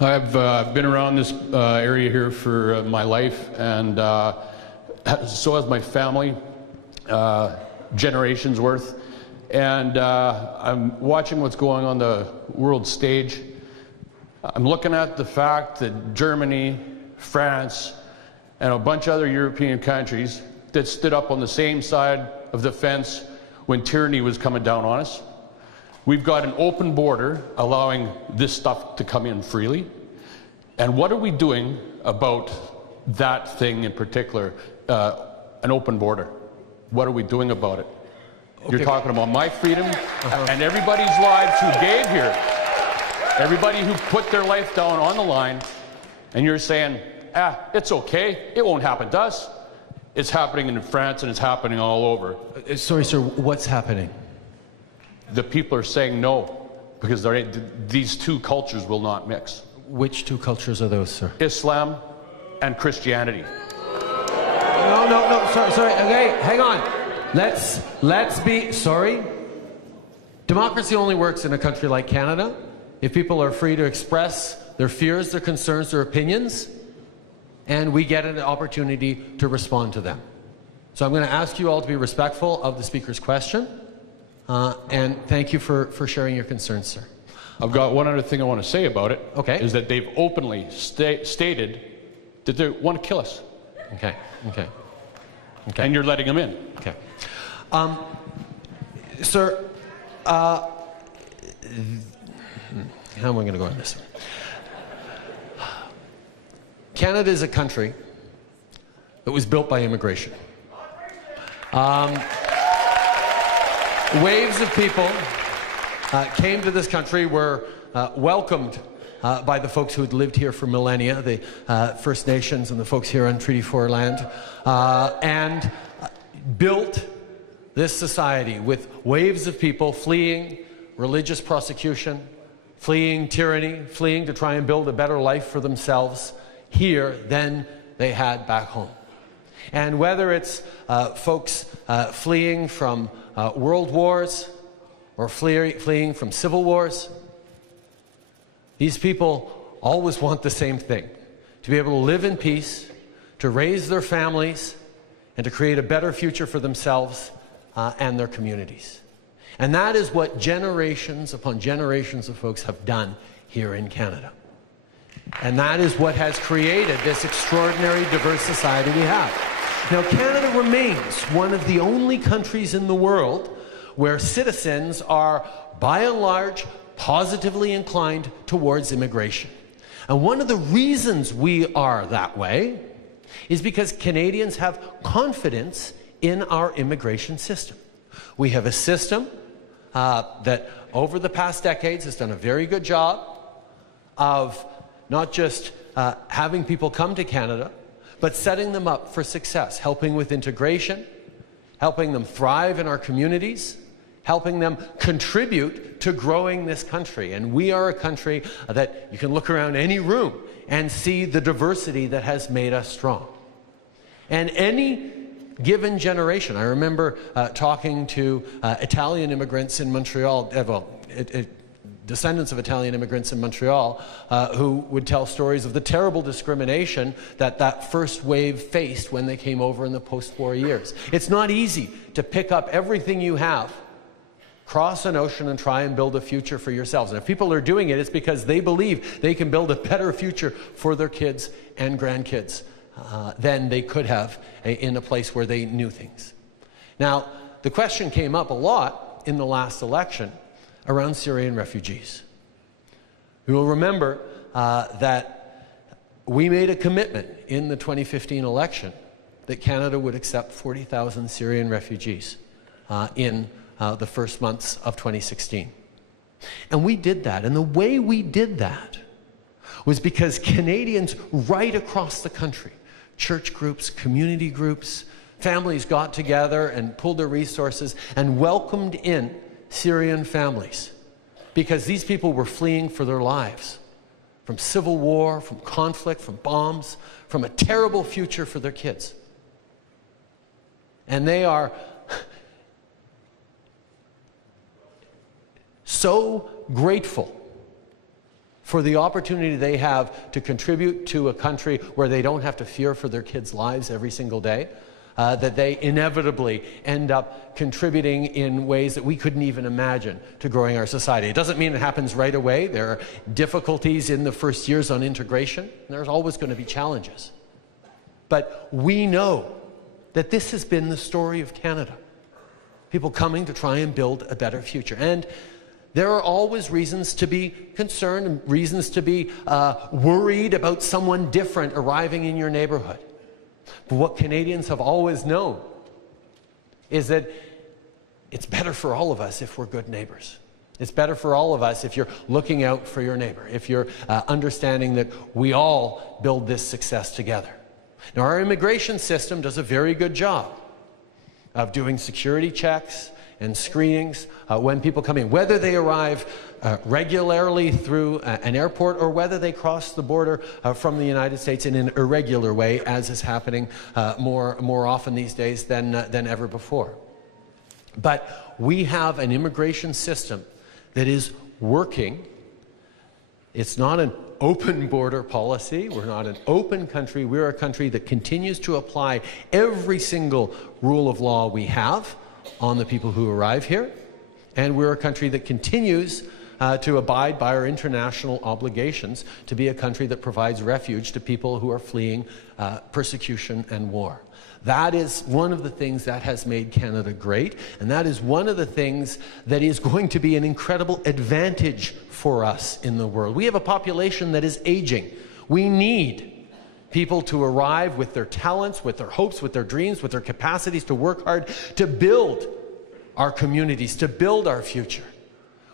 I've been around this area here for my life, and so has my family, generations worth. And I'm watching what's going on the world stage. I'm looking at the fact that Germany, France, and a bunch of other European countries that stood up on the same side of the fence when tyranny was coming down on us. We've got an open border allowing this stuff to come in freely. And what are we doing about that thing in particular, an open border? What are we doing about it? Okay. You're talking about my freedom and everybody's lives who gave here. Everybody who put their life down on the line, and you're saying, it's okay, it won't happen to us. It's happening in France and it's happening all over. Sorry, sir, what's happening? The people are saying no, because these two cultures will not mix. Which two cultures are those, sir? Islam and Christianity. No, sorry, okay, hang on. Let's be, sorry. Democracy only works in a country like Canada if people are free to express their fears, their concerns, their opinions, and we get an opportunity to respond to them. So I'm going to ask you all to be respectful of the speaker's question, and thank you for sharing your concerns, sir. I've got one other thing I want to say about it. Okay. Is that they've openly stated that they want to kill us. Okay. And you're letting them in. Okay. Sir, how am I going to go on this? Canada is a country that was built by immigration. Waves of people came to this country, were welcomed by the folks who had lived here for millennia, the First Nations and the folks here on Treaty 4 land, and built this society with waves of people fleeing religious persecution, fleeing tyranny, fleeing to try and build a better life for themselves here than they had back home. And whether it's folks fleeing from world wars or fleeing from civil wars, these people always want the same thing: to be able to live in peace, to raise their families, and to create a better future for themselves and their communities. And that is what generations upon generations of folks have done here in Canada. And that is what has created this extraordinary diverse society we have. Now, Canada remains one of the only countries in the world where citizens are, by and large, positively inclined towards immigration. And one of the reasons we are that way is because Canadians have confidence in our immigration system. We have a system that over the past decades has done a very good job of not just having people come to Canada, but setting them up for success, helping with integration, helping them thrive in our communities, helping them contribute to growing this country. And we are a country that you can look around any room and see the diversity that has made us strong. And any given generation, I remember talking to Italian immigrants in Montreal, descendants of Italian immigrants in Montreal, who would tell stories of the terrible discrimination that first wave faced when they came over in the post-war years. It's not easy to pick up everything you have, cross an ocean, and try and build a future for yourselves. And if people are doing it, it's because they believe they can build a better future for their kids and grandkids than they could have in a place where they knew things. Now, the question came up a lot in the last election around Syrian refugees. You will remember that we made a commitment in the 2015 election that Canada would accept 40,000 Syrian refugees in the first months of 2016. And we did that. And the way we did that was because Canadians right across the country, church groups, community groups, families got together and pulled their resources and welcomed in Syrian families, because these people were fleeing for their lives from civil war, from conflict, from bombs, from a terrible future for their kids. And they are so grateful for the opportunity they have to contribute to a country where they don't have to fear for their kids' lives every single day, that they inevitably end up contributing in ways that we couldn't even imagine to growing our society. It doesn't mean it happens right away. There are difficulties in the first years on integration. There's always going to be challenges. But we know that this has been the story of Canada. People coming to try and build a better future. And there are always reasons to be concerned and reasons to be worried about someone different arriving in your neighborhood. But what Canadians have always known is that it's better for all of us if we're good neighbors. It's better for all of us if you're looking out for your neighbor, if you're understanding that we all build this success together. Now, our immigration system does a very good job of doing security checks and screenings when people come in, whether they arrive regularly through an airport or whether they cross the border from the United States in an irregular way, as is happening more often these days than ever before. But we have an immigration system that is working. It's not an open border policy. We're not an open country. We're a country that continues to apply every single rule of law we have on the people who arrive here. And we're a country that continues to abide by our international obligations to be a country that provides refuge to people who are fleeing persecution and war. That is one of the things that has made Canada great, and that is one of the things that is going to be an incredible advantage for us in the world. We have a population that is aging. We need people to arrive with their talents, with their hopes, with their dreams, with their capacities to work hard, to build our communities, to build our future.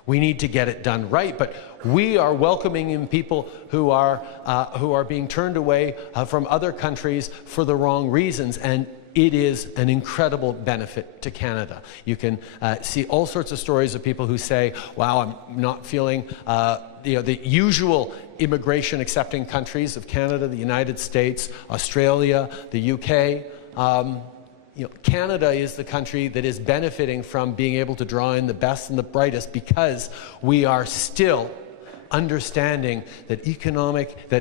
We need to get it done right, but we are welcoming in people who are being turned away from other countries for the wrong reasons, and it is an incredible benefit to Canada. You can see all sorts of stories of people who say, wow, I'm not feeling the usual immigration accepting countries of Canada, the United States, Australia, the UK. Canada is the country that is benefiting from being able to draw in the best and the brightest because we are still understanding that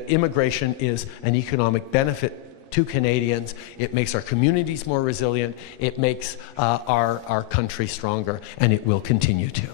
immigration is an economic benefit to Canadians. It makes our communities more resilient. It makes our country stronger, and it will continue to.